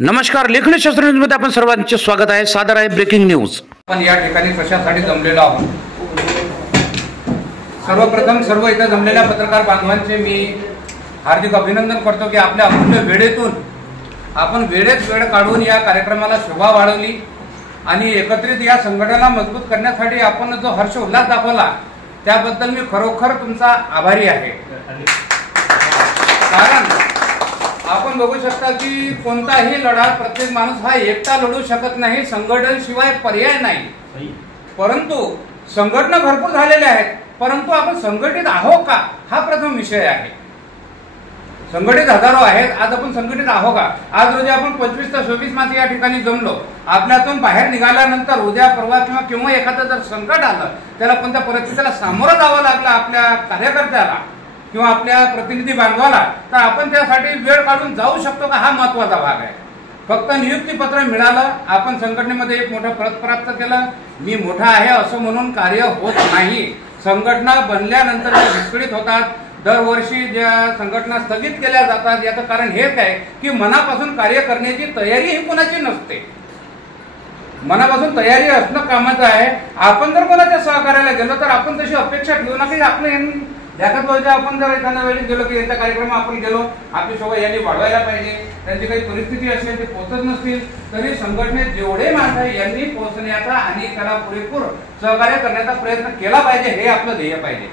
नमस्कार, लेखणी शास्त्र न्यूज मध्ये आपण सर्वांचे स्वागत आहे। सादर आहे ब्रेकिंग न्यूज। आपण या ठिकाणी कशासाठी जमलेलो आहोत? सर्वप्रथम सर्व इथे जमलेल्या पत्रकार बांधवांचे मी हार्दिक अभिनंदन करतो की आपल्या अमूल्य वेळेतून आपण वेळेत वेळ काढून या कार्यक्रमाला शोभा वाढवली आणि एकत्रित या संघटनेला मजबूत करण्यासाठी आपण जो हर्ष उल्हास दाखवला त्याबद्दल मी खरोखर तुमचा आभारी आहे। कारण आपण बघू शकता की कोणताही लढा प्रत्येक माणूस हा एकटा लढू शकत नाही, संघटनेशिवाय पर्याय नाही। परंतु संघटना भरपूर झालेल्या आहेत, परंतु आपण संघटित आहोत का हा प्रथम विषय आहे। संघटित हजारो आहेत, आज आपण संघटित आहोत का? आज रोजी आपण 25 ते 26 माणसं या ठिकाणी जमलो। आपल्यातून बाहेर निघाल्यानंतर उद्या परवा किंवा एखादं जर संकट आलं, त्याला कोणत्या परिस्थितीला सामोरं जावं लागलं आपल्या कार्यकर्त्याला किंवा आपल्या प्रतिनिधी बांधवाला, तर आपण त्यासाठी वेळ काढून जाऊ शकतो का हा महत्वाचा भाग आहे। फक्त नियुक्तीपत्र मिळालं, आपण संघटनेमध्ये एक मोठं पद प्राप्त केलं, मी मोठा आहे असं म्हणून कार्य होत नाही। संघटना बनल्यानंतर ज्या विस्कळीत होतात, दरवर्षी ज्या संघटना स्थगित केल्या जातात, याचं कारण हेच आहे की मनापासून कार्य करण्याची तयारी ही कोणाची नसते। मनापासून तयारी असणं कामाचं आहे। आपण जर कोणाच्या सहकार्याला गेलो तर आपण तशी अपेक्षा ठेवू नका की आपलं त्याच्यात व्हायचं। आपण जर एखाद्या वेळी गेलो की यांच्या कार्यक्रम आपण गेलो, आपली शोभा यांनी वाढवायला पाहिजे, त्यांची काही परिस्थिती असेल ते पोहोचत नसतील तरी संघटनेत जेवढे माणसं आहे यांनी पोहोचण्याचा आणि त्याला पुरेपूर सहकार्य करण्याचा प्रयत्न केला पाहिजे, हे आपलं ध्येय पाहिजे।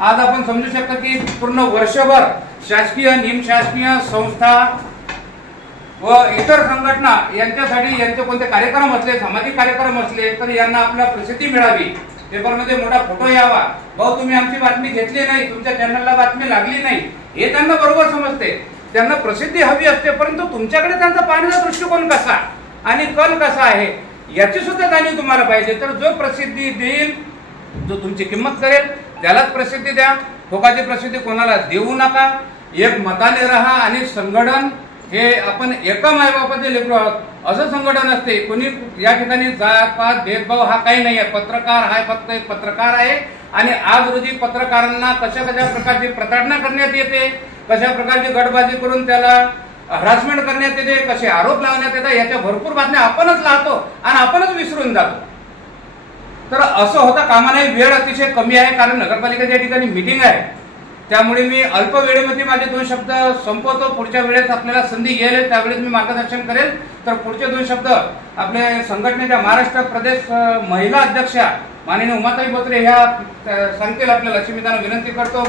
आज आपण समजू शकता की पूर्ण वर्षभर शासकीय निमशासकीय संस्था व इतर संघटना यांच्यासाठी यांचे कोणते कार्यक्रम असले, सामाजिक कार्यक्रम असले तर यांना आपल्या प्रसिद्धी मिळावी, पेपरमध्ये मोठा फोटो यावा, भाऊ तुम्ही आमची बातमी घेतली नाही, तुमच्या चॅनलला बातमी लागली नाही, हे त्यांना बरोबर समजते। त्यांना प्रसिद्धी हवी असते, परंतु तुमच्याकडे त्यांचा पाहण्याचा दृष्टिकोन कसा आणि कल कसा आहे याची सुद्धा जाणीव तुम्हाला पाहिजे। तर जो प्रसिद्धी देईल, जो तुमची किंमत करेल त्यालाच प्रसिद्धी द्या, फोकाची प्रसिद्धी कोणाला देऊ नका। एक मताने राहा आणि संघटन हे आपण एका मायबापाचे लेकरू आहोत असं संघटन असते। कोणी या ठिकाणी जात पात भेदभाव हा काही नाही आहे। पत्रकार हा फक्त एक पत्रकार आहे आणि आज रोजी पत्रकारांना कशा प्रकारची प्रताडणा करण्यात येते, कशा प्रकारची गटबाजी करून त्याला हरासमेंट करण्यात येते, कसे आरोप लावण्यात येतात, याच्या भरपूर बातम्या आपणच लावतो आणि आपणच विसरून जातो। तर असं होता कामा नये। वेळ अतिशय कमी आहे कारण नगरपालिकेच्या ठिकाणी मीटिंग आहे, त्यामुळे मी अल्प वेळेमध्ये माझे 2 शब्द संपवतो। पुढच्या वेळेस आपल्याला संधी येईल त्यावेळेस मी मार्गदर्शन करेल। तर पुढचे 2 शब्द आपले संघटनेच्या महाराष्ट्र प्रदेश महिला अध्यक्षा माननीय उमाताई बोत्रे ह्या सांगतील आपल्याला, अशी मी त्यांना विनंती करतो।